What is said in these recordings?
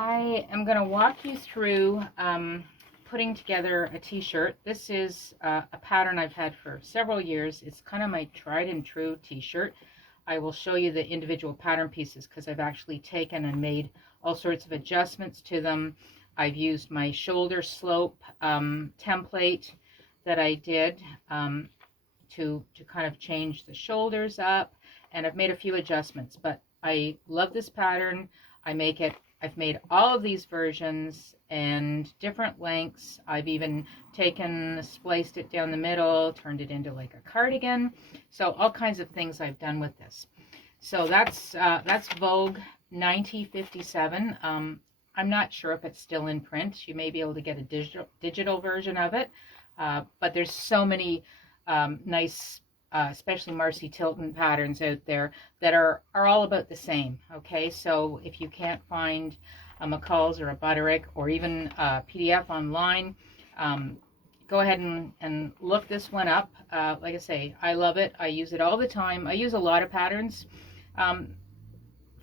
I am going to walk you through putting together a t-shirt. This is a pattern I've had for several years. It's kind of my tried and true t-shirt. I will show you the individual pattern pieces because I've actually taken and made all sorts of adjustments to them. I've used my shoulder slope template that I did to kind of change the shoulders up, and I've made a few adjustments, but I love this pattern. I've made all of these versions and different lengths. I've even spliced it down the middle, turned it into like a cardigan. So all kinds of things I've done with this. So that's Vogue 9057. I'm not sure if it's still in print. You may be able to get a digital version of it, but there's so many nice, especially Marcy Tilton patterns out there that are all about the same. Okay, so if you can't find a McCall's or a Butterick or even a PDF online, go ahead and look this one up. Like I say, I love it. I use it all the time. I use a lot of patterns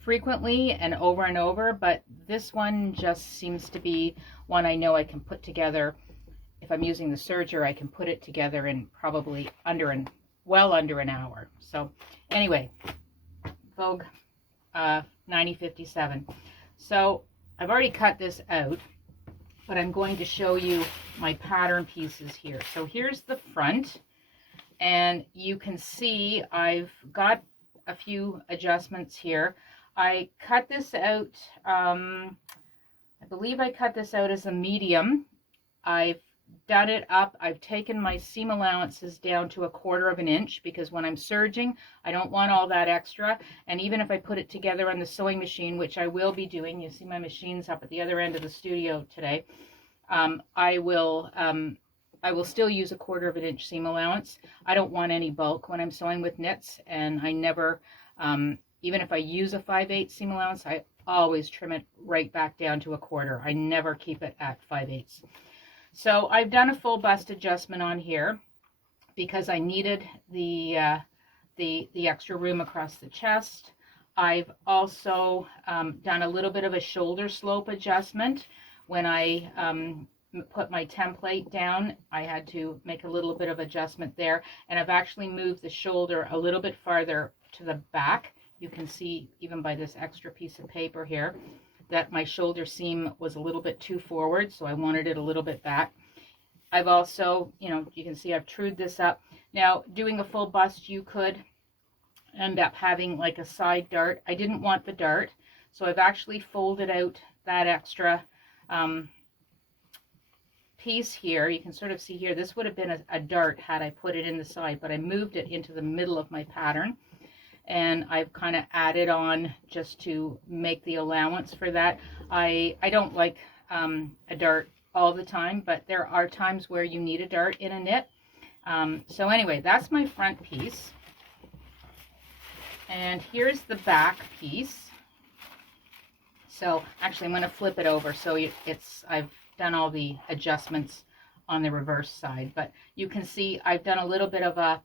frequently and over, but this one just seems to be one I know I can put together. If I'm using the serger, I can put it together in probably well under an hour. So anyway, Vogue 9057. So I've already cut this out, but I'm going to show you my pattern pieces here. So here's the front, and you can see I've got a few adjustments here. I cut this out, I believe I cut this out as a medium. I've done it up. I've taken my seam allowances down to 1/4 inch because when I'm serging, I don't want all that extra. And even if I put it together on the sewing machine, which I will be doing, you see my machine's up at the other end of the studio today, I will still use 1/4 inch seam allowance. I don't want any bulk when I'm sewing with knits, and I never, even if I use a 5/8 seam allowance, I always trim it right back down to 1/4. I never keep it at 5/8. So I've done a full bust adjustment on here because I needed the extra room across the chest. I've also done a little bit of a shoulder slope adjustment. When I put my template down, I had to make a little bit of adjustment there, and I've actually moved the shoulder a little bit farther to the back. You can see even by this extra piece of paper here that my shoulder seam was a little bit too forward, so I wanted it a little bit back. I've also, you can see I've trued this up. Now, doing a full bust, you could end up having like a side dart. I didn't want the dart, so I've actually folded out that extra piece here. You can sort of see here, this would have been a dart had I put it in the side, but I moved it into the middle of my pattern. And I've kind of added on just to make the allowance for that. I don't like a dart all the time, but there are times where you need a dart in a knit. So anyway, that's my front piece. And here's the back piece. So actually I'm going to flip it over so I've done all the adjustments on the reverse side, but you can see I've done a little bit of a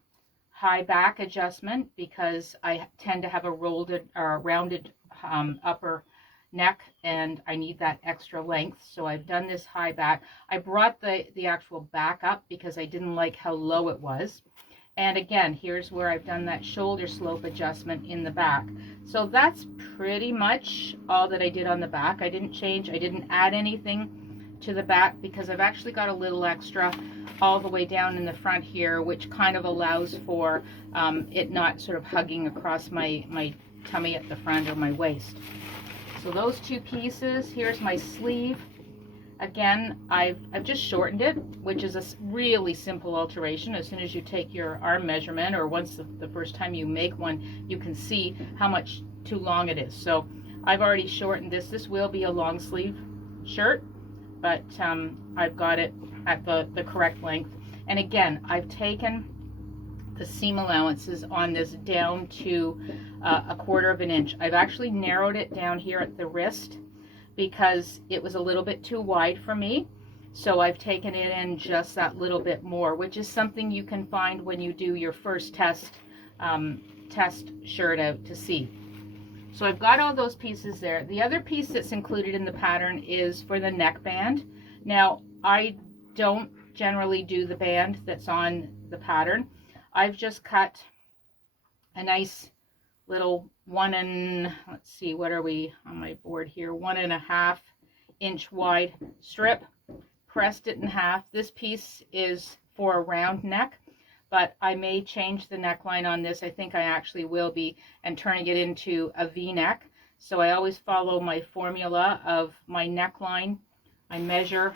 high back adjustment because I tend to have a rounded upper neck, and I need that extra length, so I've done this high back. I brought the actual back up because I didn't like how low it was. And again, here's where I've done that shoulder slope adjustment in the back. So that's pretty much all that I did on the back. I didn't add anything to the back because I've actually got a little extra all the way down in the front here, which kind of allows for it not sort of hugging across my tummy at the front or my waist. So those two pieces, here's my sleeve. Again, I've just shortened it, which is a really simple alteration. As soon as you take your arm measurement, or once the first time you make one, you can see how much too long it is. So I've already shortened this. This will be a long sleeve shirt, but I've got it at the correct length. And again, I've taken the seam allowances on this down to 1/4 inch. I've actually narrowed it down here at the wrist because it was a little bit too wide for me. So I've taken it in just that little bit more, which is something you can find when you do your first test shirt out to see. So I've got all those pieces there. The other piece that's included in the pattern is for the neckband. Now, I don't generally do the band that's on the pattern. I've just cut a nice little let's see, what are we on my board here? 1.5 inch wide strip, pressed it in half. This piece is for a round neck, but I may change the neckline on this. I think I actually will be, and turning it into a V-neck. So I always follow my formula of my neckline. I measure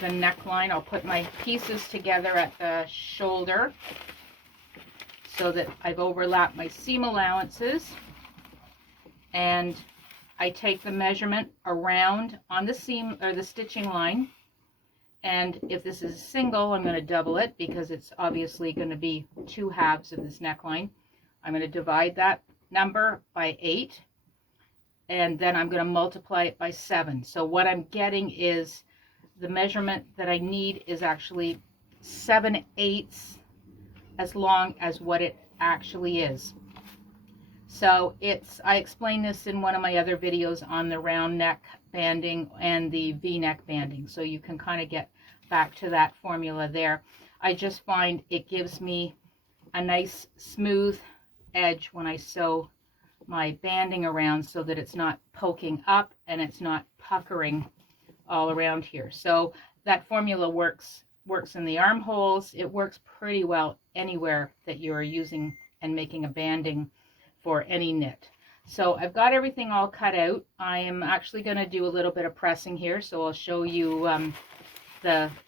the neckline. I'll put my pieces together at the shoulder so that I've overlapped my seam allowances, and I take the measurement around on the seam or the stitching line. And if this is single, I'm going to double it because it's obviously going to be 2 halves of this neckline. I'm going to divide that number by 8, and then I'm going to multiply it by 7. So what I'm getting is the measurement that I need is actually 7/8 as long as what it actually is. So I explained this in one of my other videos on the round neck banding and the V-neck banding, so you can kind of get back to that formula there. I just find it gives me a nice smooth edge when I sew my banding around, so that it's not poking up and it's not puckering all around here. So that formula works in the armholes. It works pretty well anywhere that you're using and making a banding for any knit. So I've got everything all cut out. I am actually going to do a little bit of pressing here, so I'll show you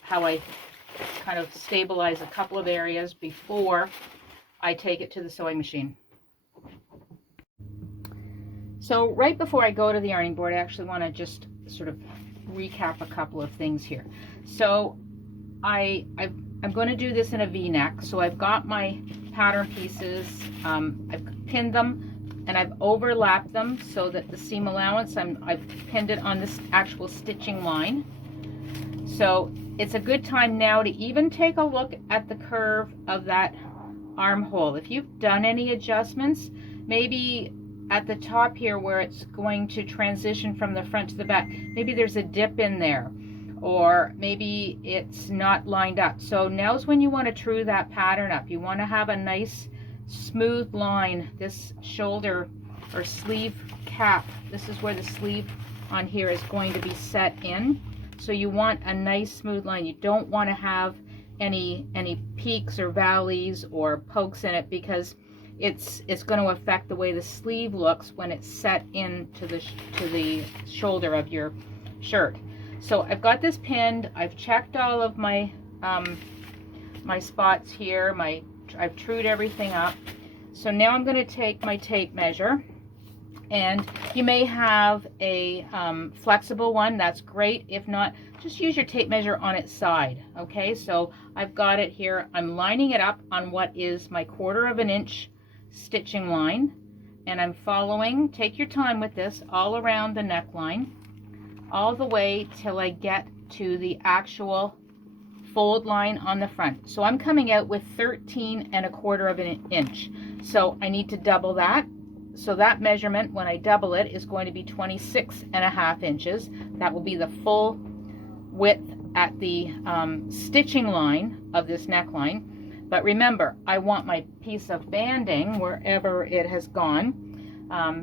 how I kind of stabilize a couple of areas before I take it to the sewing machine. So right before I go to the ironing board, I actually want to just sort of recap a couple of things here. So I'm going to do this in a V-neck. So I've got my pattern pieces, I've pinned them, and I've overlapped them so that the seam allowance, I've pinned it on this actual stitching line. So it's a good time now to even take a look at the curve of that armhole. If you've done any adjustments, maybe at the top here where it's going to transition from the front to the back, maybe there's a dip in there, or maybe it's not lined up. So now's when you want to true that pattern up. You want to have a nice smooth line. This shoulder or sleeve cap, this is where the sleeve on here is going to be set in. So you want a nice smooth line. You don't want to have any peaks or valleys or pokes in it, because it's going to affect the way the sleeve looks when it's set into the shoulder of your shirt. So I've got this pinned. I've checked all of my my spots here. I've trued everything up. So now I'm going to take my tape measure, and you may have a flexible one. That's great. If not, just use your tape measure on its side. Okay, so I've got it here. I'm lining it up on what is my 1/4 inch stitching line, and I'm following, take your time with this, all around the neckline, all the way till I get to the actual fold line on the front. So I'm coming out with 13.25 inch. So I need to double that. So that measurement, when I double it, is going to be 26.5 inches. That will be the full width at the stitching line of this neckline. But remember, I want my piece of banding, wherever it has gone,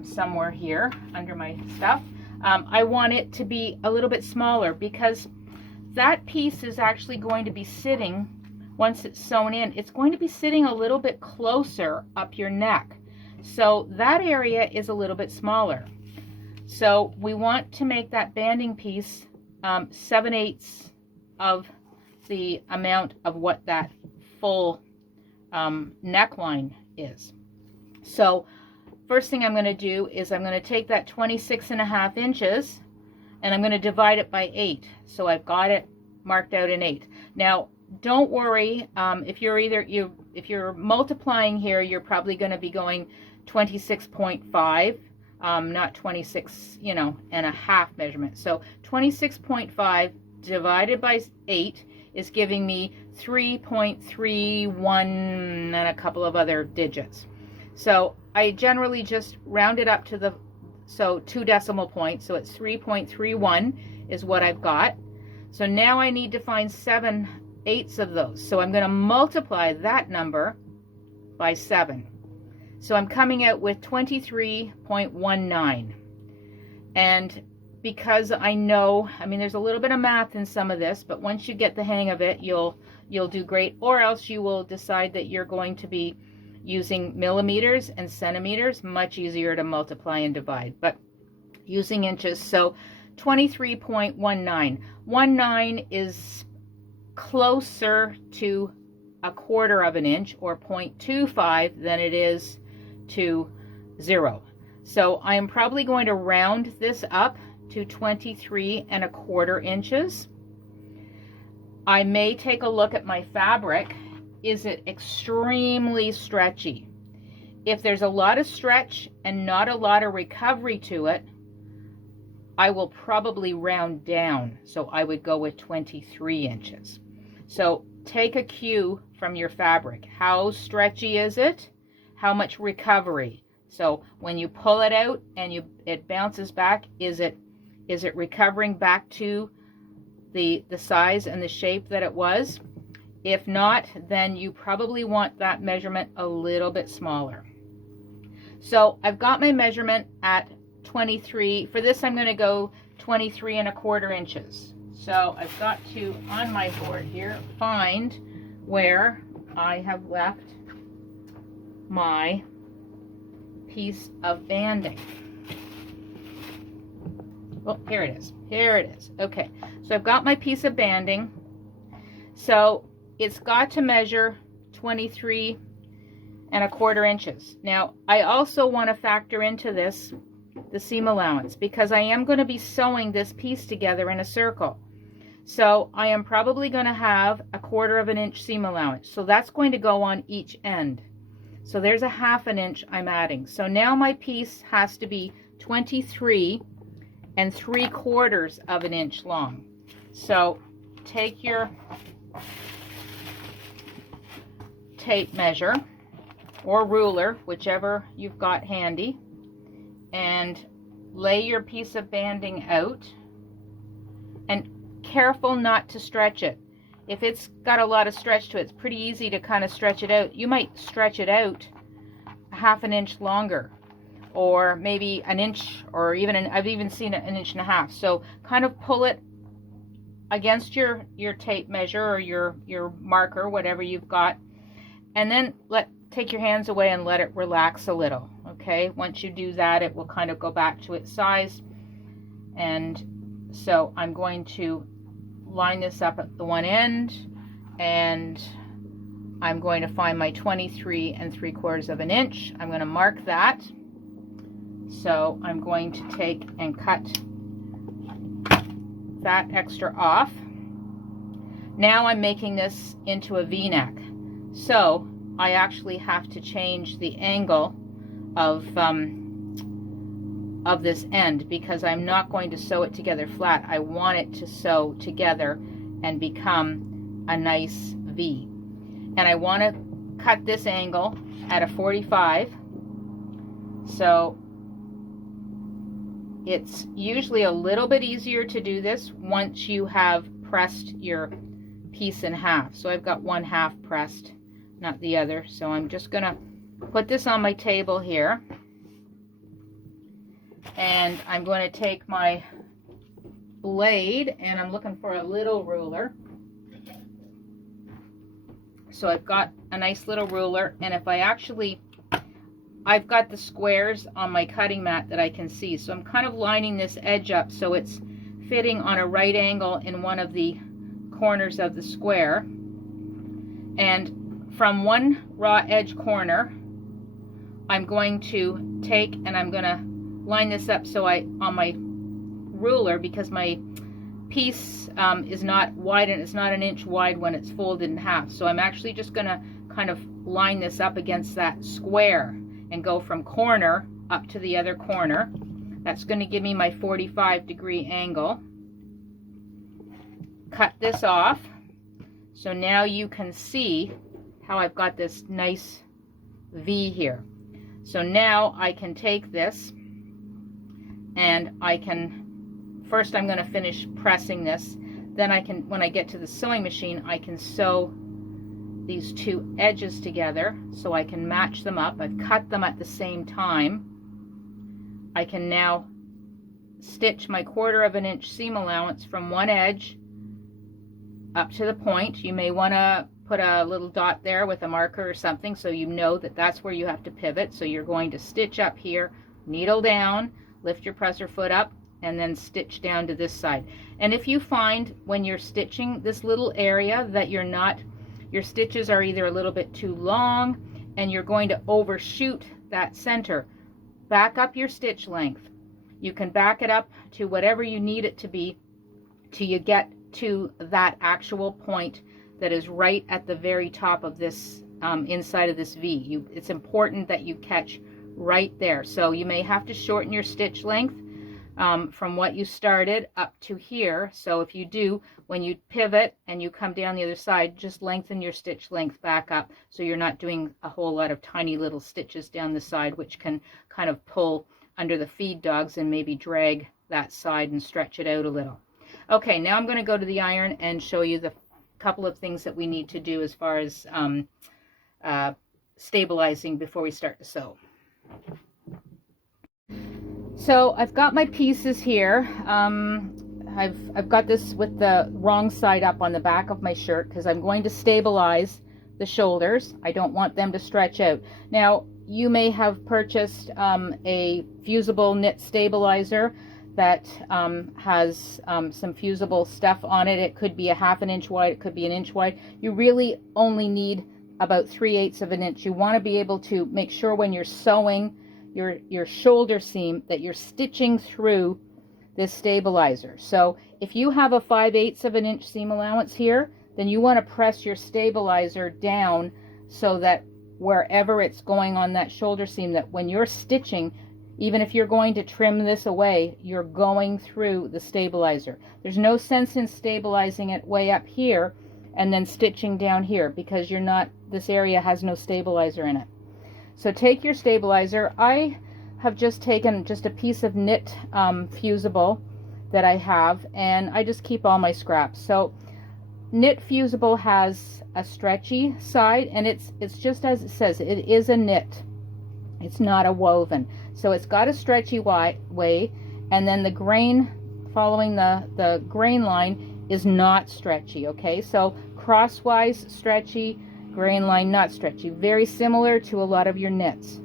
somewhere here under my stuff, I want it to be a little bit smaller, because that piece is actually going to be sitting, once it's sewn in, it's going to be sitting a little bit closer up your neck. So that area is a little bit smaller. So we want to make that banding piece 7/8 of the amount of what that full neckline is. So first thing I'm going to do is I'm going to take that 26.5 inches and I'm going to divide it by 8. So I've got it marked out in 8. Now don't worry, if you're multiplying here, you're probably going to be going 26.5, not 26, and a half measurement. So 26.5 divided by 8 is giving me 3.31 and a couple of other digits. So I generally just round it up to the, so 2 decimal points, so it's 3.31 is what I've got. So now I need to find 7/8 of those. So I'm going to multiply that number by 7. So I'm coming out with 23.19. And because I know, I mean, there's a little bit of math in some of this, but once you get the hang of it, you'll do great. Or else you will decide that you're going to be using millimeters and centimeters, much easier to multiply and divide, but using inches. So 23.19. 19 is closer to 1/4 of an inch, or 0.25, than it is to 0. So I am probably going to round this up to 23.25 inches. I may take a look at my fabric. Is it extremely stretchy? If there's a lot of stretch and not a lot of recovery to it, I will probably round down. So I would go with 23 inches. So take a cue from your fabric. How stretchy is it? How much recovery? So when you pull it out and it bounces back, is it recovering back to the size and the shape that it was? If not, then you probably want that measurement a little bit smaller. So I've got my measurement at 23. For this, I'm going to go 23.25 inches. So I've got to, on my board here, find where I have left my piece of banding. Oh, here it is. Here it is. Okay, so I've got my piece of banding. So it's got to measure 23.25 inches. Now, I also want to factor into this the seam allowance, because I am going to be sewing this piece together in a circle. So I am probably going to have 1/4 of an inch seam allowance. So that's going to go on each end. So there's 1/2 inch I'm adding. So now my piece has to be 23.75 of an inch long. So take your tape measure or ruler, whichever you've got handy, and lay your piece of banding out, and careful not to stretch it. If it's got a lot of stretch to it, it's pretty easy to kind of stretch it out. You might stretch it out 1/2 inch longer, or maybe an inch, or even I've even seen 1.5 inches. So kind of pull it against your tape measure or your marker, whatever you've got, and then take your hands away and let it relax a little. Okay, once you do that, it will kind of go back to its size. And so I'm going to line this up at the one end, and I'm going to find my 23.75 of an inch. I'm going to mark that. So I'm going to take and cut that extra off. Now I'm making this into a V-neck. So I actually have to change the angle of this end, because I'm not going to sew it together flat. I want it to sew together and become a nice V. And I want to cut this angle at a 45. So it's usually a little bit easier to do this once you have pressed your piece in half. So I've got 1/2 pressed, not the other. So I'm just going to put this on my table here, and I'm going to take my blade, and I'm looking for a little ruler. So I've got a nice little ruler, and if I've got the squares on my cutting mat that I can see. So I'm kind of lining this edge up so it's fitting on a right angle in one of the corners of the square. And from one raw edge corner, I'm going to take and I'm going to line this up so on my ruler, because my piece is not wide, and it's not 1 inch wide when it's folded in half. So I'm actually just going to kind of line this up against that square and go from corner up to the other corner. That's going to give me my 45-degree angle. Cut this off. So now you can see how I've got this nice V here. So now I can take this and I can, first I'm going to finish pressing this. Then I can, when I get to the sewing machine, I can sew these two edges together so I can match them up. I've cut them at the same time. I can now stitch my 1/4 inch seam allowance from one edge up to the point. You may want to put a little dot there with a marker or something so you know that that's where you have to pivot. So you're going to stitch up here, needle down, lift your presser foot up, and then stitch down to this side. And if you find when you're stitching this little area that your stitches are either a little bit too long and you're going to overshoot that center, back up your stitch length. You can back it up to whatever you need it to be till you get to that actual point that is right at the very top of this inside of this V. It's important that you catch right there. So you may have to shorten your stitch length from what you started up to here. So if you do, when you pivot and you come down the other side, just lengthen your stitch length back up so you're not doing a whole lot of tiny little stitches down the side, which can kind of pull under the feed dogs and maybe drag that side and stretch it out a little. Okay, now I'm going to go to the iron and show you the couple of things that we need to do as far as stabilizing before we start to sew. So I've got my pieces here. I've got this with the wrong side up on the back of my shirt because I'm going to stabilize the shoulders. I don't want them to stretch out. Now you may have purchased a fusible knit stabilizer that has some fusible stuff on it. It could be a 1/2 inch wide, it could be 1 inch wide. You really only need about 3/8 of an inch. You want to be able to make sure when you're sewing your shoulder seam that you're stitching through this stabilizer. So if you have a 5/8 of an inch seam allowance here, then you want to press your stabilizer down so that wherever it's going on that shoulder seam, that when you're stitching, even if you're going to trim this away, you're going through the stabilizer. There's no sense in stabilizing it way up here and then stitching down here because this area has no stabilizer in it. So take your stabilizer. I have just taken just a piece of knit fusible that I have, and I just keep all my scraps. So knit fusible has a stretchy side, and it's just as it says, it is a knit. It's not a woven. So it's got a stretchy way, and then the grain following the grain line is not stretchy, okay? So crosswise stretchy, grain line not stretchy. Very similar to a lot of your knits.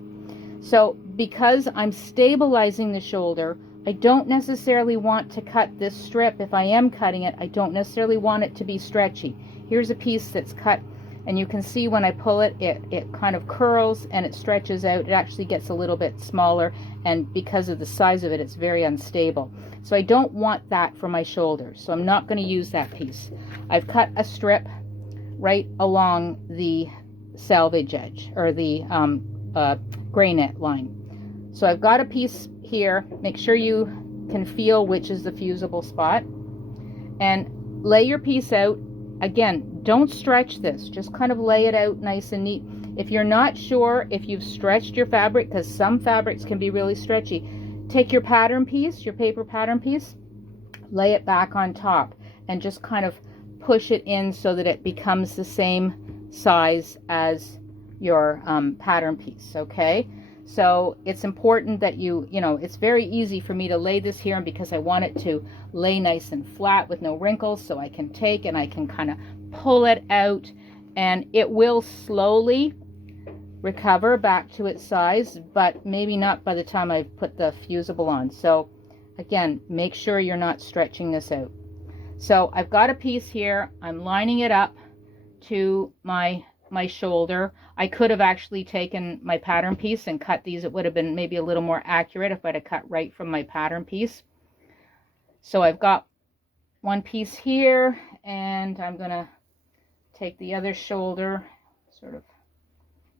So because I'm stabilizing the shoulder, I don't necessarily want to cut this strip. If I am cutting it, I don't necessarily want it to be stretchy. Here's a piece that's cut, and you can see when I pull it, it kind of curls and it stretches out. It actually gets a little bit smaller, and because of the size of it, it's very unstable. So I don't want that for my shoulders, so I'm not going to use that piece. I've cut a strip right along the selvage edge, or the gray net line. So I've got a piece here. Make sure you can feel which is the fusible spot, and lay your piece out. Again, don't stretch this, just kind of lay it out nice and neat. If you're not sure if you've stretched your fabric, because some fabrics can be really stretchy, take your pattern piece, your paper pattern piece, lay it back on top and just kind of push it in so that it becomes the same size as your pattern piece, okay? So it's important that you know, it's very easy for me to lay this here, and because I want it to lay nice and flat with no wrinkles, so I can take and I can kind of pull it out, and it will slowly recover back to its size, but maybe not by the time I put the fusible on. So again, make sure you're not stretching this out. So I've got a piece here. I'm lining it up to my shoulder. I could have actually taken my pattern piece and cut these. It would have been maybe a little more accurate if I'd have cut right from my pattern piece. So I've got one piece here, and I'm going to take the other shoulder sort of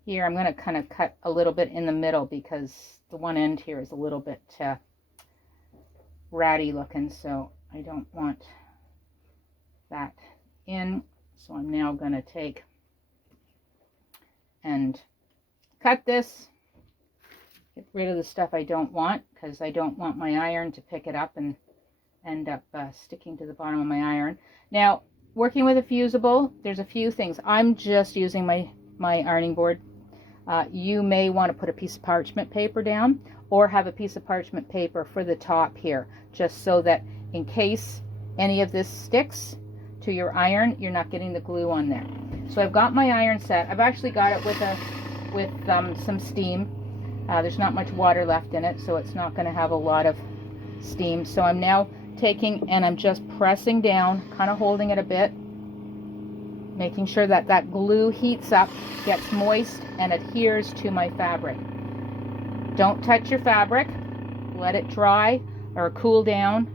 here. I'm going to kind of cut a little bit in the middle because the one end here is a little bit ratty looking, so I don't want that in. So I'm now going to take and cut this Get rid of the stuff I don't want, because I don't want my iron to pick it up and end up sticking to the bottom of my iron. Now, working with a fusible, there's a few things. I'm just using my ironing board. You may want to put a piece of parchment paper down, or have a piece of parchment paper for the top here, just so that in case any of this sticks to your iron, you're not getting the glue on there. So I've got my iron set. I've actually got it with some steam. There's not much water left in it, so it's not going to have a lot of steam. So I'm now taking and I'm just pressing down, kind of holding it a bit, making sure that that glue heats up, gets moist, and adheres to my fabric. Don't touch your fabric. Let it dry or cool down.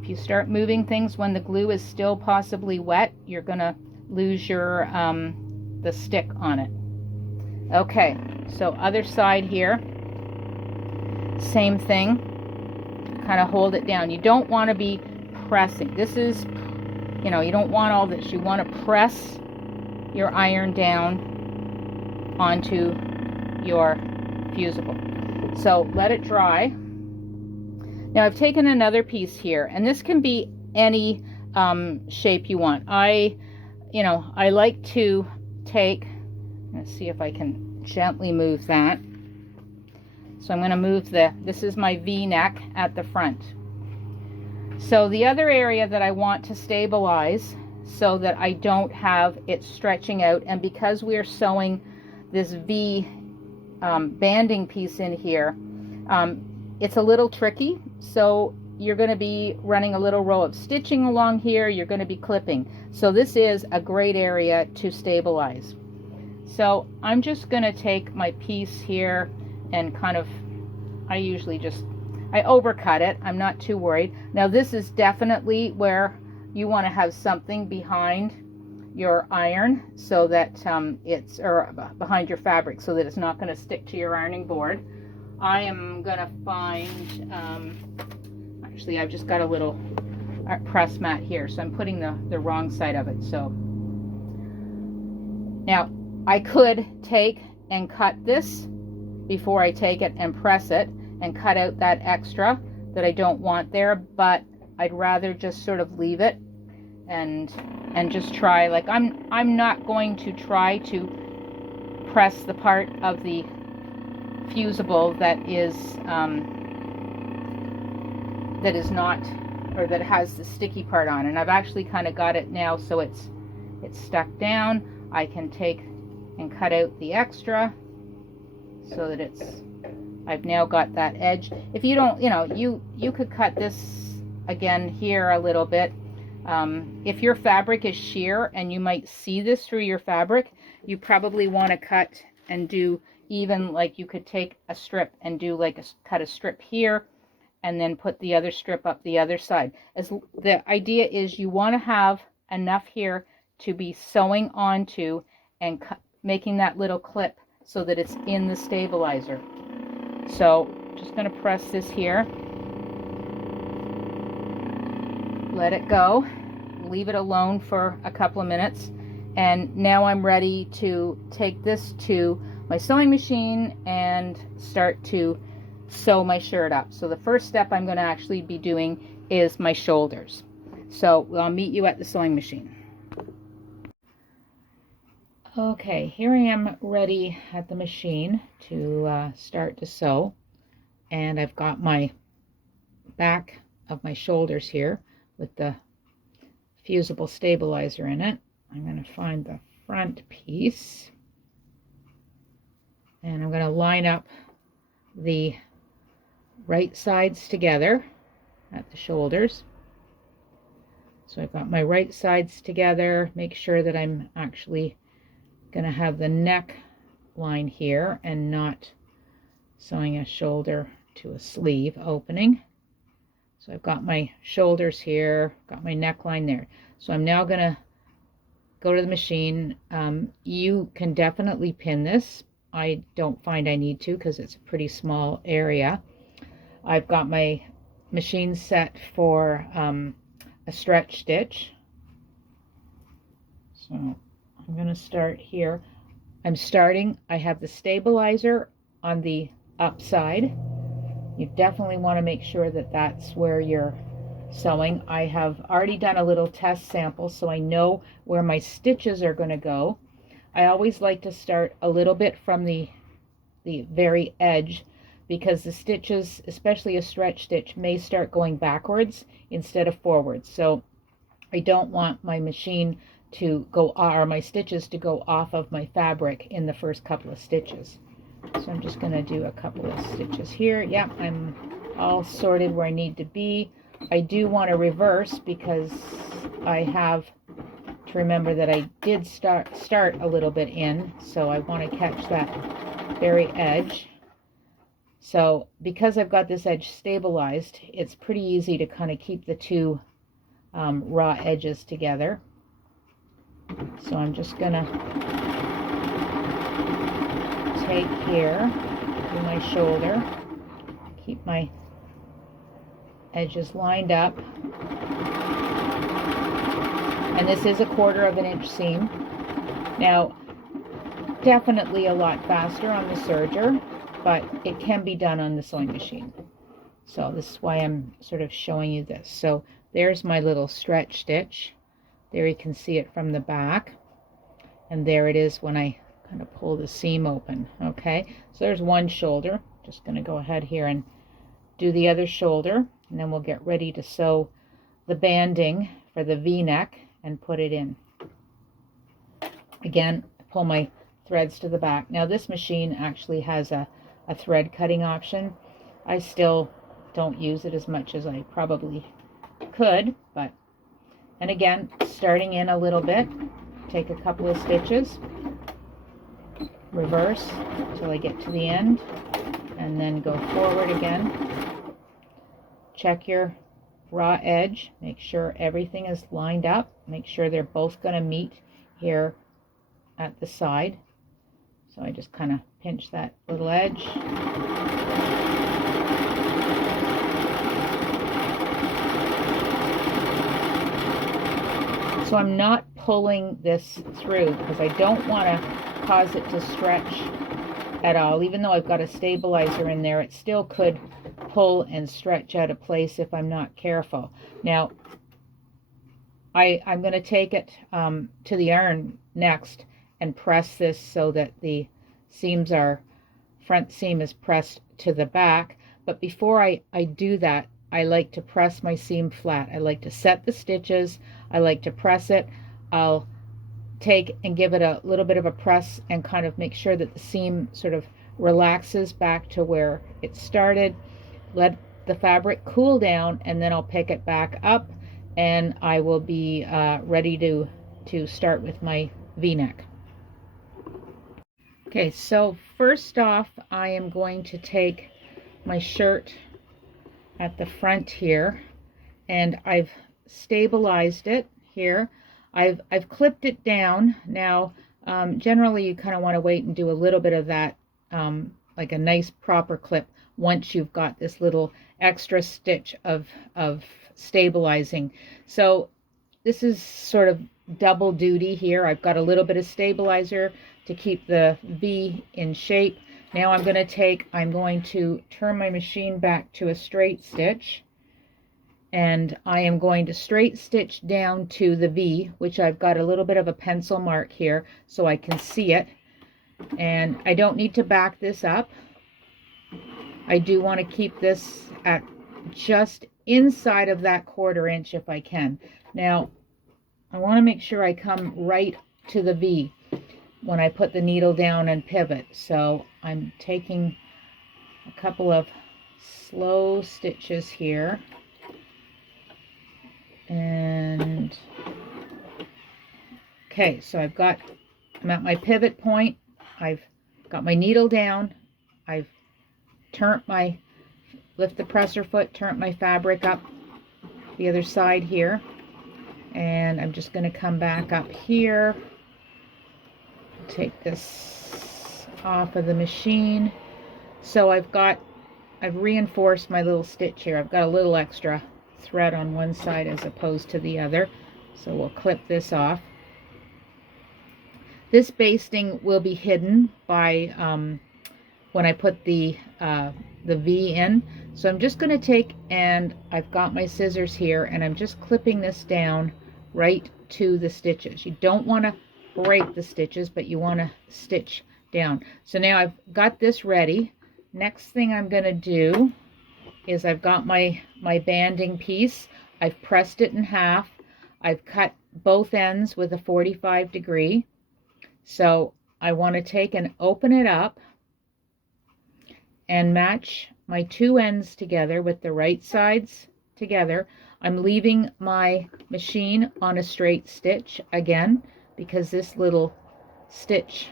If you start moving things when the glue is still possibly wet, you're going to lose your the stick on it. Okay, so other side here, same thing. Kind of hold it down. You don't want to be pressing. This is, you know, you don't want all this. You want to press your iron down onto your fusible. So let it dry. Now I've taken another piece here, and this can be any shape you want. I like to take, let's see if I can gently move that. So I'm going to move this is my V-neck at the front. So the other area that I want to stabilize so that I don't have it stretching out, and because we're sewing this V banding piece in here, it's a little tricky. So you're going to be running a little row of stitching along here. You're going to be clipping. So this is a great area to stabilize. So I'm just going to take my piece here and kind of, I overcut it. I'm not too worried. Now this is definitely where you want to have something behind your iron so that or behind your fabric, so that it's not going to stick to your ironing board. I am going to find, actually I've just got a little press mat here, so I'm putting the wrong side of it. So now I could take and cut this before I take it and press it and cut out that extra that I don't want there, but I'd rather just sort of leave it and just try, like I'm not going to try to press the part of the fusible that is not, or that has the sticky part on, and I've actually kind of got it now so it's stuck down. I can take and cut out the extra so that I've now got that edge. If you don't, you could cut this again here a little bit. If your fabric is sheer and you might see this through your fabric, you probably want to cut and do even, like, you could take a strip and do like cut a strip here and then put the other strip up the other side. As the idea is, you want to have enough here to be sewing onto and making that little clip so that it's in the stabilizer. So just going to press this here, let it go, leave it alone for a couple of minutes, and now I'm ready to take this to my sewing machine and start to sew my shirt up. So the first step I'm going to actually be doing is my shoulders. So I'll meet you at the sewing machine. Okay, here I am ready at the machine to start to sew, and I've got my back of my shoulders here with the fusible stabilizer in it. I'm going to find the front piece, and I'm going to line up the right sides together at the shoulders. So I've got my right sides together, make sure that I'm actually going to have the neck line here and not sewing a shoulder to a sleeve opening. So I've got my shoulders here, got my neckline there. So I'm now going to go to the machine. You can definitely pin this. I don't find I need to because it's a pretty small area. I've got my machine set for a stretch stitch. So I'm going to start here. I have the stabilizer on the upside. You definitely want to make sure that that's where you're sewing. I have already done a little test sample, so I know where my stitches are going to go. I always like to start a little bit from the very edge, because the stitches, especially a stretch stitch, may start going backwards instead of forwards. So I don't want my machine to go, or my stitches to go off of my fabric in the first couple of stitches. So I'm just going to do a couple of stitches here. Yeah, I'm all sorted where I need to be. I do want to reverse because I have to remember that I did start a little bit in, so I want to catch that very edge. So because I've got this edge stabilized, it's pretty easy to kind of keep the two raw edges together. So I'm just going to take here, do my shoulder, keep my edges lined up, and this is a 1/4 inch seam. Now, definitely a lot faster on the serger, but it can be done on the sewing machine. So this is why I'm sort of showing you this. So there's my little stretch stitch. There you can see it from the back, and there it is when I kind of pull the seam open. Okay, so there's one shoulder. Just going to go ahead here and do the other shoulder, and then we'll get ready to sew the banding for the V-neck and put it in. Again, pull my threads to the back. Now this machine actually has a thread cutting option. I still don't use it as much as I probably could, but, and again, starting in a little bit, take a couple of stitches, reverse until I get to the end, and then go forward again. Check your raw edge, make sure everything is lined up, make sure they're both going to meet here at the side. So I just kind of pinch that little edge. So I'm not pulling this through because I don't want to cause it to stretch at all. Even though I've got a stabilizer in there, it still could pull and stretch out of place if I'm not careful. Now, I'm going to take it to the iron next and press this so that the seams are, front seam is pressed to the back. But before I do that, I like to press my seam flat. I like to set the stitches. I like to press it. I'll take and give it a little bit of a press and kind of make sure that the seam sort of relaxes back to where it started. Let the fabric cool down, and then I'll pick it back up, and I will be ready to start with my V-neck. Okay, so first off, I am going to take my shirt at the front here, and I've stabilized it here. I've clipped it down. Now, generally you kind of want to wait and do a little bit of that, like a nice proper clip, once you've got this little extra stitch of stabilizing. So this is sort of double duty here. I've got a little bit of stabilizer to keep the V in shape. Now I'm going to turn my machine back to a straight stitch, and I am going to straight stitch down to the V, which I've got a little bit of a pencil mark here so I can see it. And I don't need to back this up. I do want to keep this at just inside of that 1/4 inch if I can. Now, I want to make sure I come right to the V when I put the needle down and pivot. So I'm taking a couple of slow stitches here. And okay, so I'm at my pivot point. I've got my needle down. I've lift the presser foot, turn my fabric up the other side here. And I'm just going to come back up here. Take this off of the machine. So I've reinforced my little stitch here. I've got a little extra thread on one side as opposed to the other. So we'll clip this off. This basting will be hidden by when I put the V in. So I'm just going to take, and I've got my scissors here, and I'm just clipping this down right to the stitches. You don't want to break the stitches, but you want to stitch down. So now I've got this ready. Next thing I'm going to do is I've got my banding piece. I've pressed it in half. I've cut both ends with a 45°. So I want to take and open it up and match my two ends together with the right sides together. I'm leaving my machine on a straight stitch again, because this little stitch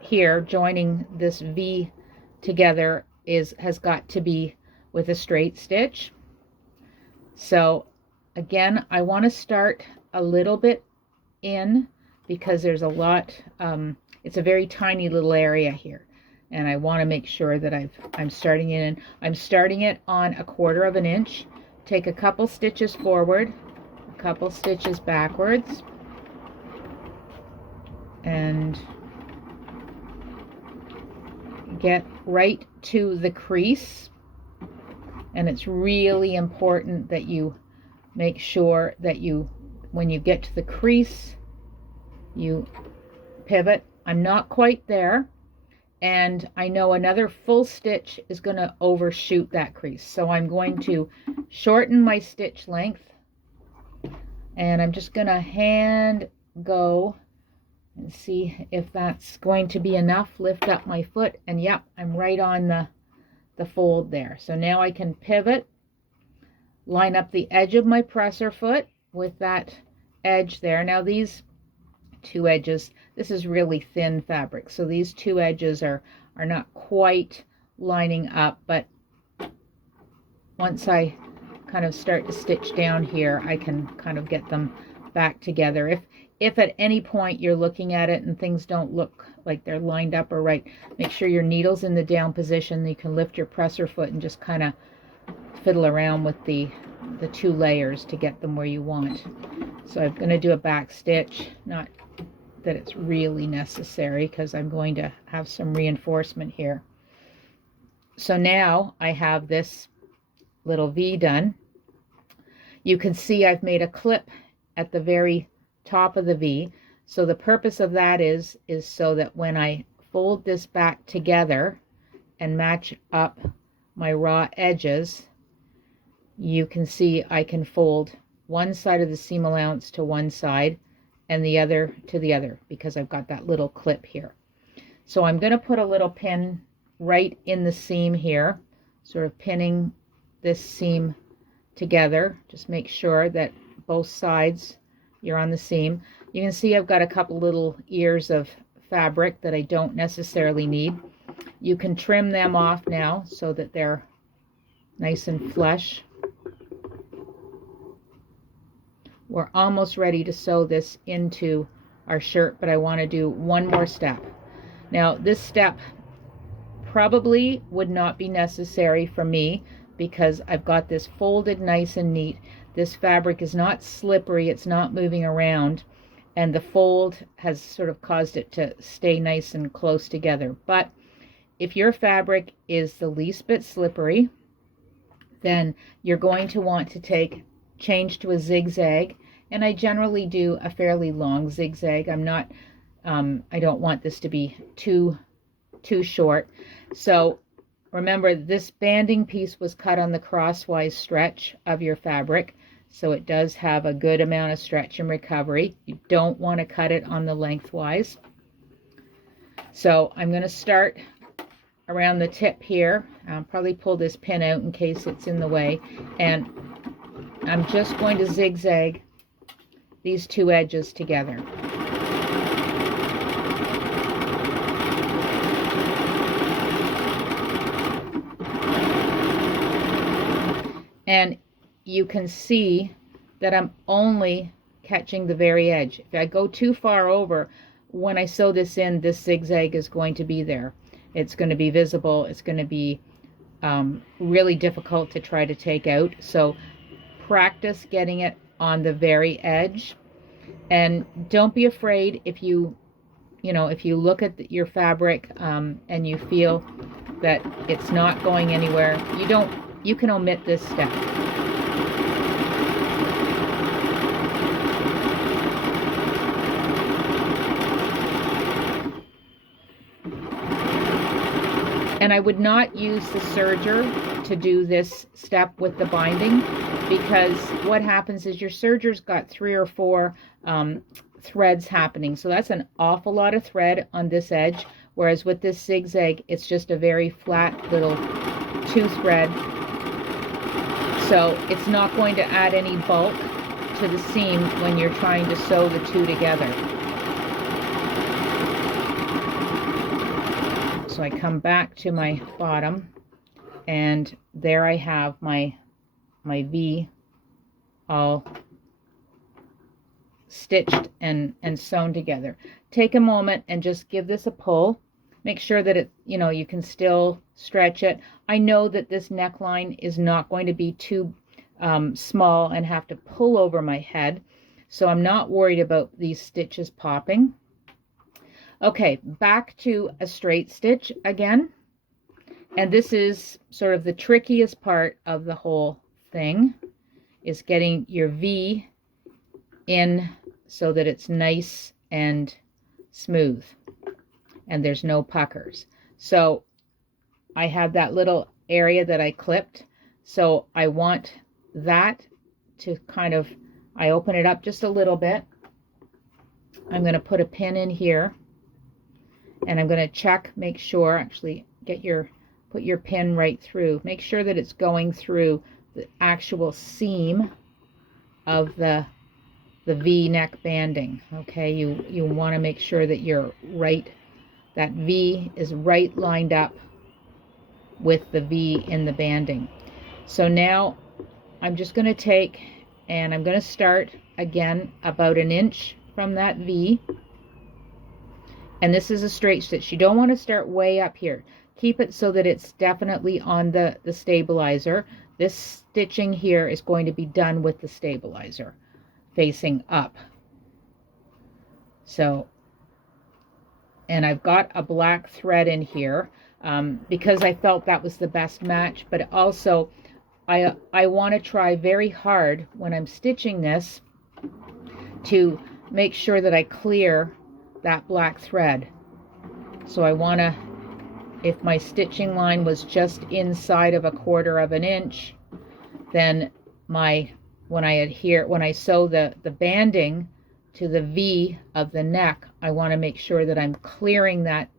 here joining this V together has got to be with a straight stitch. So again, I want to start a little bit in, because there's a lot, it's a very tiny little area here, and I want to make sure that I'm starting it in. I'm starting it on 1/4 inch. Take a couple stitches forward, a couple stitches backwards, and get right to the crease. And it's really important that you make sure that when you get to the crease, you pivot. I'm not quite there, and I know another full stitch is going to overshoot that crease. So I'm going to shorten my stitch length, and I'm just going to hand go and see if that's going to be enough. Lift up my foot, and yep, I'm right on the fold there. So now I can pivot, line up the edge of my presser foot with that edge there. Now these two edges, this is really thin fabric, so these two edges are not quite lining up, but once I kind of start to stitch down here, I can kind of get them back together. If at any point you're looking at it and things don't look like they're lined up or right, make sure your needle's in the down position. You can lift your presser foot and just kind of fiddle around with the two layers to get them where you want. So I'm going to do a back stitch, not that it's really necessary, because I'm going to have some reinforcement here. So now I have this little V done. You can see I've made a clip at the very top of the V. So the purpose of that is so that when I fold this back together and match up my raw edges, you can see I can fold one side of the seam allowance to one side and the other to the other, because I've got that little clip here. So I'm going to put a little pin right in the seam here, sort of pinning this seam together. Just make sure that both sides you're on the seam. You can see I've got a couple little ears of fabric that I don't necessarily need. You can trim them off now so that they're nice and flush. We're almost ready to sew this into our shirt, but I want to do one more step. Now this step probably would not be necessary for me, because I've got this folded nice and neat. This fabric is not slippery, it's not moving around, and the fold has sort of caused it to stay nice and close together. But if your fabric is the least bit slippery, then you're going to want to change to a zigzag, and I generally do a fairly long zigzag. I don't want this to be too short. So remember, this banding piece was cut on the crosswise stretch of your fabric, so it does have a good amount of stretch and recovery. You don't want to cut it on the lengthwise. So I'm going to start around the tip here. I'll probably pull this pin out in case it's in the way, and I'm just going to zigzag these two edges together. And you can see that I'm only catching the very edge. If I go too far over, when I sew this in, this zigzag is going to be there. It's going to be visible. It's going to be really difficult to try to take out. So practice getting it on the very edge, and don't be afraid if you you know, if you look at your fabric and you feel that it's not going anywhere, you can omit this step. And I would not use the serger to do this step with the binding, because what happens is your serger's got 3 or 4 threads happening. So that's an awful lot of thread on this edge, whereas with this zigzag, it's just a very flat little 2 thread. So it's not going to add any bulk to the seam when you're trying to sew the 2 together. So I come back to my bottom, and there I have my V all stitched and sewn together. Take a moment and just give this a pull. Make sure that it, you know, you can still stretch it. I know that this neckline is not going to be too small and have to pull over my head, so I'm not worried about these stitches popping. Okay, back to a straight stitch again. And this is sort of the trickiest part of the whole thing, is getting your V in so that it's nice and smooth and there's no puckers. So I have that little area that I clipped, so I want that to kind of, I open it up just a little bit. I'm going to put a pin in here, and I'm going to check, make sure, actually put your pin right through. Make sure that it's going through the actual seam of the V-neck banding. Okay, you want to make sure that you're right, that V is right lined up with the V in the banding. So now I'm just going to take, and I'm going to start again about 1 inch from that V. And this is a straight stitch. You don't want to start way up here. Keep it so that it's definitely on the stabilizer. This stitching here is going to be done with the stabilizer facing up. So, and I've got a black thread in here because I felt that was the best match, but also I want to try very hard when I'm stitching this to make sure that I clear that black thread. So I want to, if my stitching line was just inside of 1/4 inch, then when I sew the banding to the V of the neck, I want to make sure that I'm clearing that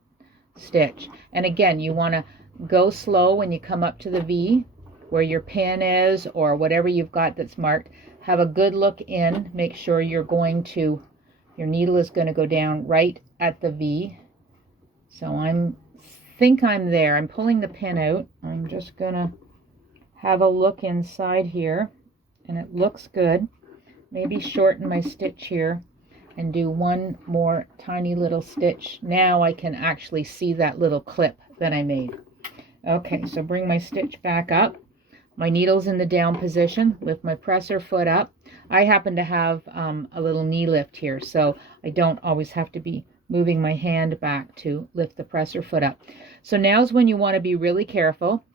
stitch. And again, you want to go slow when you come up to the V where your pin is, or whatever you've got that's marked. Have a good look in, make sure your needle is going to go down right at the V. So think I'm there. I'm pulling the pin out. I'm just gonna have a look inside here, and it looks good. Maybe shorten my stitch here and do one more tiny little stitch. Now I can actually see that little clip that I made. Okay, so bring my stitch back up. My needle's in the down position, lift my presser foot up. I happen to have a little knee lift here, so I don't always have to be moving my hand back to lift the presser foot up. So now's when you want to be really careful.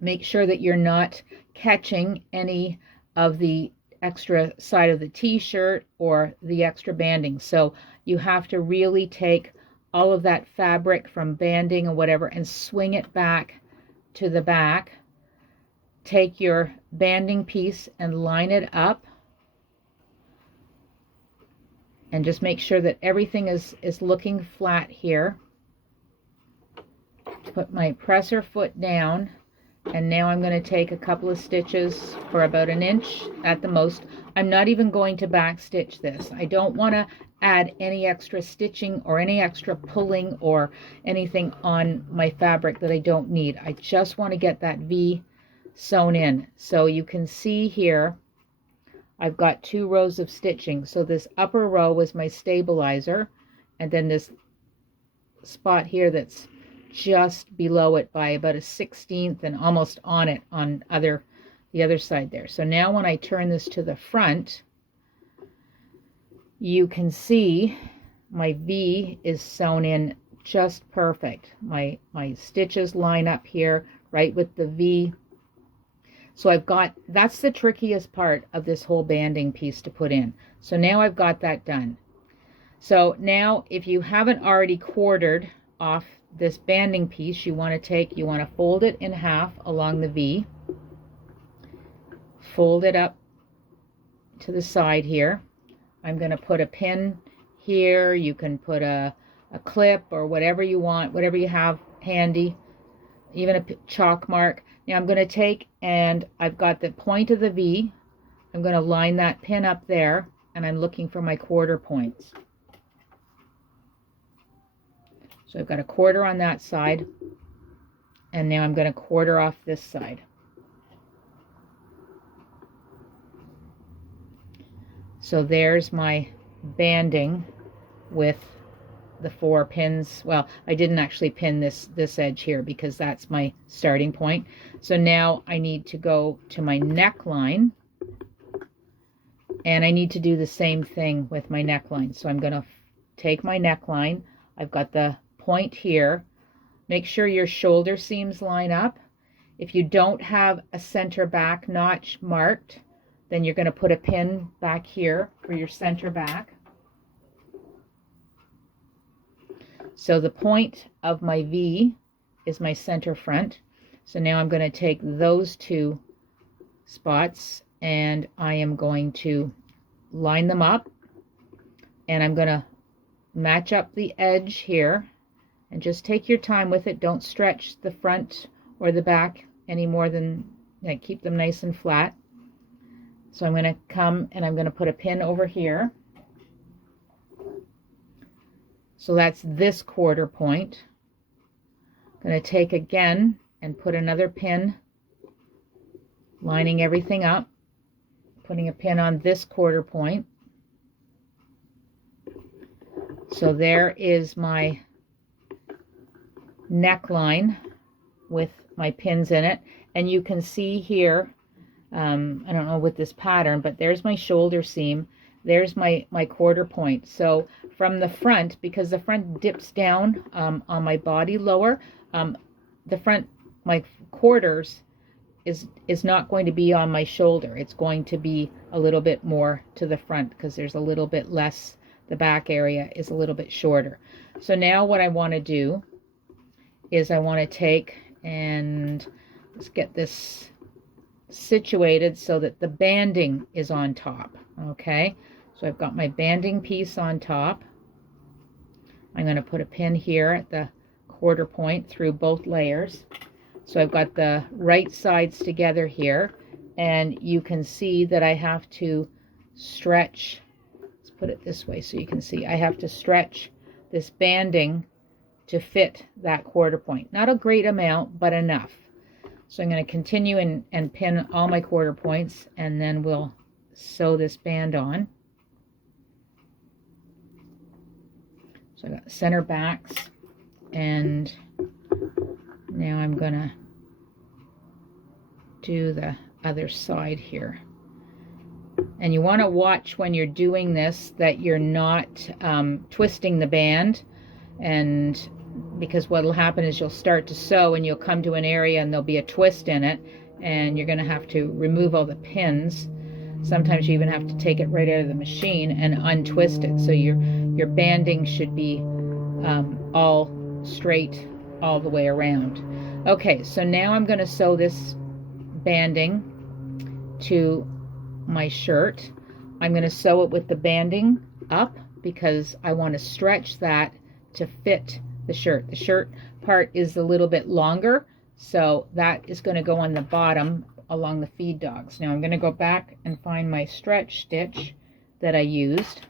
Make sure that you're not catching any of the extra side of the t-shirt or the extra banding. So you have to really take all of that fabric from banding or whatever and swing it back to the back. Take your banding piece and line it up, and just make sure that everything is looking flat here. Put my presser foot down, and now I'm going to take a couple of stitches for about 1 inch at the most. I'm not even going to back stitch this. I don't want to add any extra stitching or any extra pulling or anything on my fabric that I don't need. I just want to get that V sewn in. So you can see here I've got 2 rows of stitching. So this upper row was my stabilizer, and then this spot here that's just below it by about 1/16 and almost on it on the other side there. So now when I turn this to the front, you can see my V is sewn in just perfect. My stitches line up here right with the V. So I've got, that's the trickiest part of this whole banding piece to put in. So now I've got that done. So now if you haven't already quartered off this banding piece, you want to fold it in half along the V. Fold it up to the side here. I'm going to put a pin here. You can put a clip or whatever you want, whatever you have handy, even a chalk mark. Now I'm going to take, and I've got the point of the V. I'm going to line that pin up there, and I'm looking for my quarter points. So I've got a quarter on that side, and now I'm going to quarter off this side. So there's my banding with the 4 pins. Well, I didn't actually pin this edge here because that's my starting point. So now I need to go to my neckline, and I need to do the same thing with my neckline. So I'm going to take my neckline. I've got the point here. Make sure your shoulder seams line up. If you don't have a center back notch marked, then you're going to put a pin back here for your center back. So the point of my V is my center front. So now I'm going to take those 2 spots, and I am going to line them up, and I'm going to match up the edge here, and just take your time with it. Don't stretch the front or the back any more than, keep them nice and flat. So I'm going to come and I'm going to put a pin over here. So that's this quarter point. I'm going to take again and put another pin, lining everything up, putting a pin on this quarter point. So there is my neckline with my pins in it, and you can see here, I don't know with this pattern, but there's my shoulder seam, there's my quarter point. So from the front, because the front dips down on my body lower, the front, my quarters is not going to be on my shoulder. It's going to be a little bit more to the front because there's a little bit less, the back area is a little bit shorter. So now what I want to do is I want to take and let's get this situated so that the banding is on top. Okay, so I've got my banding piece on top. I'm going to put a pin here at the quarter point through both layers. So I've got the right sides together here, and you can see that I have to stretch, let's put it this way so you can see, I have to stretch this banding to fit that quarter point. Not a great amount, but enough. So I'm going to continue and pin all my quarter points, and then we'll sew this band on. So I got center backs, and now I'm going to do the other side here. And you want to watch when you're doing this that you're not twisting the band, and because what will happen is you'll start to sew and you'll come to an area and there'll be a twist in it, and you're going to have to remove all the pins. Sometimes you even have to take it right out of the machine and untwist it. So your banding should be all straight all the way around. Okay, so now I'm going to sew this banding to my shirt. I'm going to sew it with the banding up because I want to stretch that to fit the shirt. The shirt part is a little bit longer, so that is going to go on the bottom along the feed dogs. Now I'm going to go back and find my stretch stitch that I used,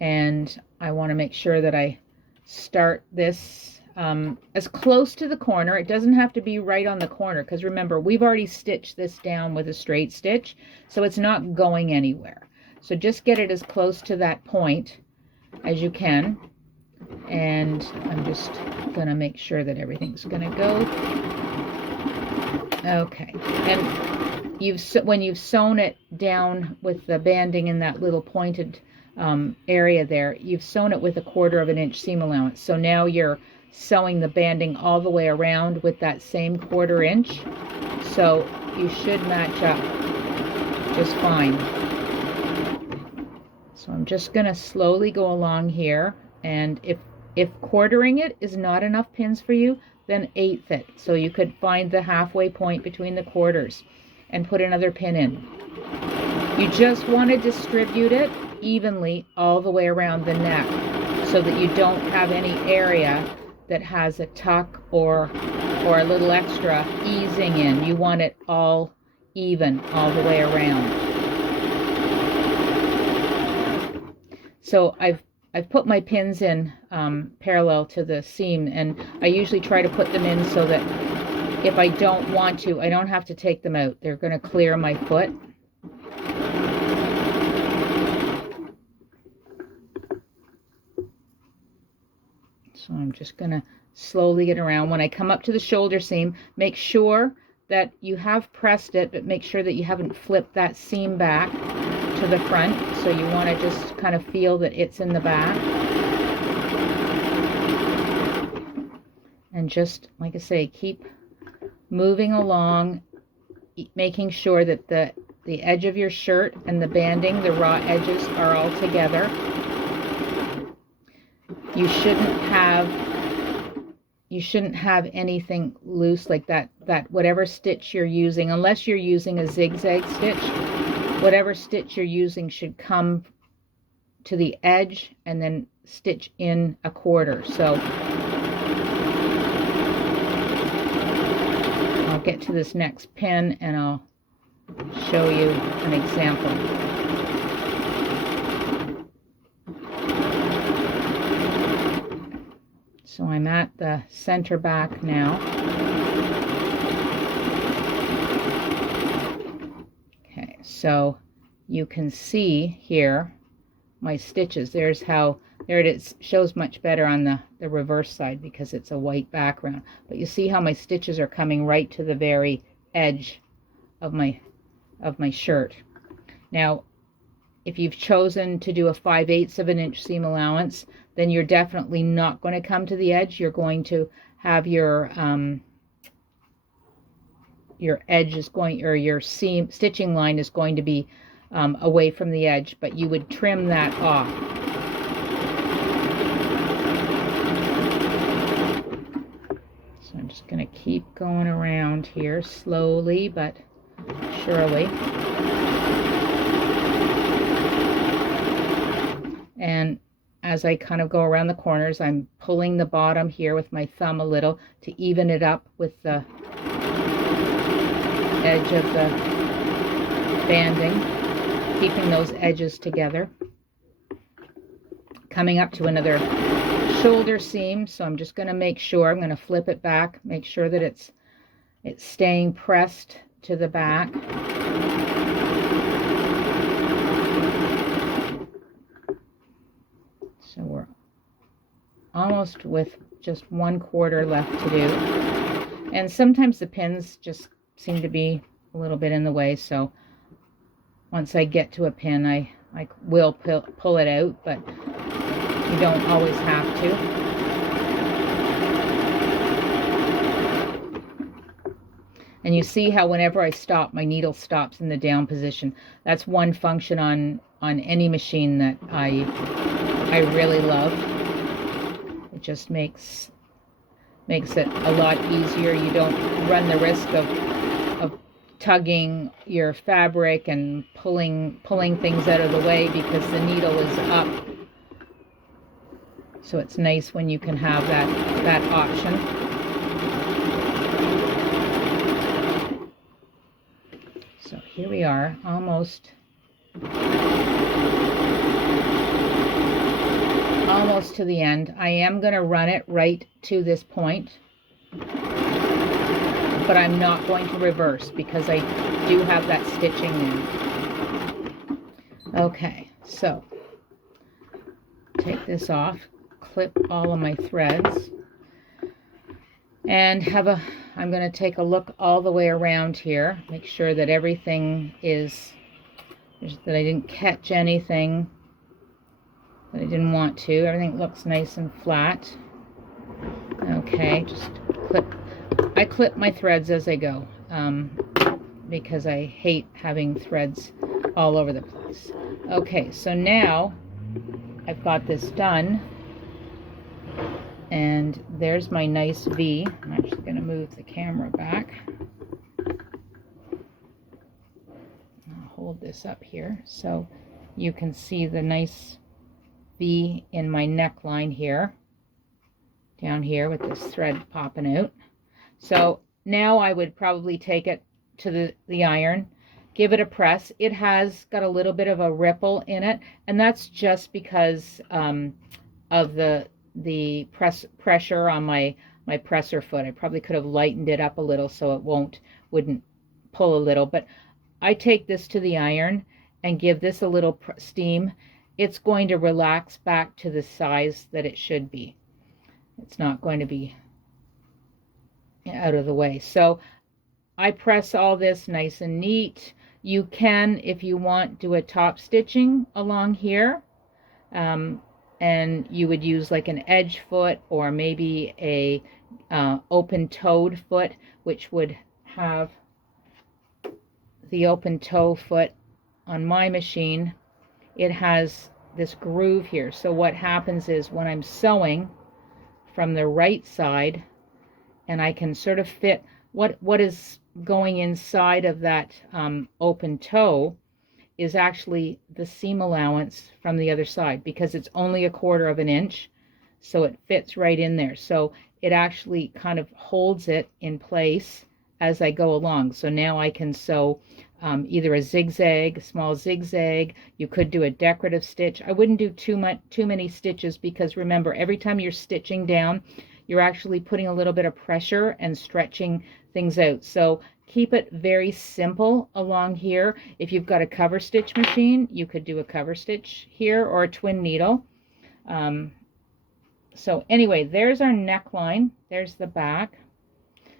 and I want to make sure that I start this as close to the corner. It doesn't have to be right on the corner, because remember, we've already stitched this down with a straight stitch, so it's not going anywhere. So just get it as close to that point as you can, and I'm just going to make sure that everything's going to go. Okay, and when you've sewn it down with the banding in that little pointed area there, you've sewn it with 1/4 inch seam allowance. So now you're sewing the banding all the way around with that same 1/4 inch. So you should match up just fine. So I'm just going to slowly go along here, and if quartering it is not enough pins for you, then 1/8 it. So you could find the halfway point between the quarters and put another pin in. You just want to distribute it evenly all the way around the neck so that you don't have any area that has a tuck or a little extra easing in. You want it all even all the way around. So I've put my pins in parallel to the seam, and I usually try to put them in so that if I don't want to, I don't have to take them out. They're going to clear my foot. So I'm just going to slowly get around. When I come up to the shoulder seam, make sure that you have pressed it, but make sure that you haven't flipped that seam back to the front. So you want to just kind of feel that it's in the back. And just, like I say, keep moving along, making sure that the edge of your shirt and the banding, the raw edges, are all together. You shouldn't have anything loose like that whatever stitch you're using, unless you're using a zigzag stitch, whatever stitch you're using should come to the edge and then stitch in 1/4. So I'll get to this next pin and I'll show you an example. So I'm at the center back now. Okay, so you can see here my stitches. There it is. Shows much better on the reverse side because it's a white background. But you see how my stitches are coming right to the very edge of my shirt. Now, if you've chosen to do a 5/8 of an inch seam allowance, then you're definitely not going to come to the edge. You're going to have your edge is going, or your seam stitching line is going to be away from the edge, but you would trim that off. So I'm just going to keep going around here slowly but surely. And as I kind of go around the corners, I'm pulling the bottom here with my thumb a little to even it up with the edge of the banding, keeping those edges together. Coming up to another shoulder seam, so I'm just going to make sure, I'm going to flip it back, make sure that it's staying pressed to the back. So we're almost with just 1/4 left to do. And sometimes the pins just seem to be a little bit in the way, so once I get to a pin, I will pull it out, but you don't always have to. And you see how whenever I stop, my needle stops in the down position. That's one function on any machine that I really love. It just makes it a lot easier. You don't run the risk of tugging your fabric and pulling things out of the way because the needle is up. So it's nice when you can have that option. So here we are, almost to the end. I am going to run it right to this point, but I'm not going to reverse because I do have that stitching in. Okay, so take this off, clip all of my threads, and I'm going to take a look all the way around here, make sure that everything is, that I didn't catch anything but I didn't want to. Everything looks nice and flat. Okay, just I clip my threads as I go, because I hate having threads all over the place. Okay, so now I've got this done, and there's my nice V. I'm actually going to move the camera back. I'll hold this up here so you can see the nice V in my neckline here, down here with this thread popping out. So now I would probably take it to the iron, give it a press. It has got a little bit of a ripple in it, and that's just because of the pressure on my presser foot. I probably could have lightened it up a little so it wouldn't pull a little, but I take this to the iron and give this a little steam. It's going to relax back to the size that it should be. It's not going to be out of the way. So I press all this nice and neat. You can, if you want, do a top stitching along here, and you would use like an edge foot or maybe a open-toed foot, which would have the open-toe foot on my machine. It has this groove here. So what happens is when I'm sewing from the right side, and I can sort of fit what is going inside of that open toe is actually the seam allowance from the other side, because it's only 1/4 of an inch, so it fits right in there. So it actually kind of holds it in place as I go along. So now I can sew either a zigzag, a small zigzag. You could do a decorative stitch. I wouldn't do too many stitches, because remember, every time you're stitching down, you're actually putting a little bit of pressure and stretching things out. So keep it very simple along here. If you've got a cover stitch machine, you could do a cover stitch here or a twin needle. So anyway, there's our neckline. There's the back.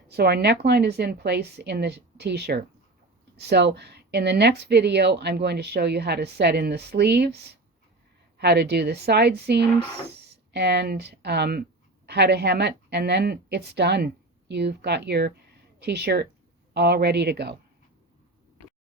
So our neckline is in place in the t-shirt. So in the next video, I'm going to show you how to set in the sleeves, how to do the side seams, and how to hem it, and then it's done. You've got your t-shirt all ready to go.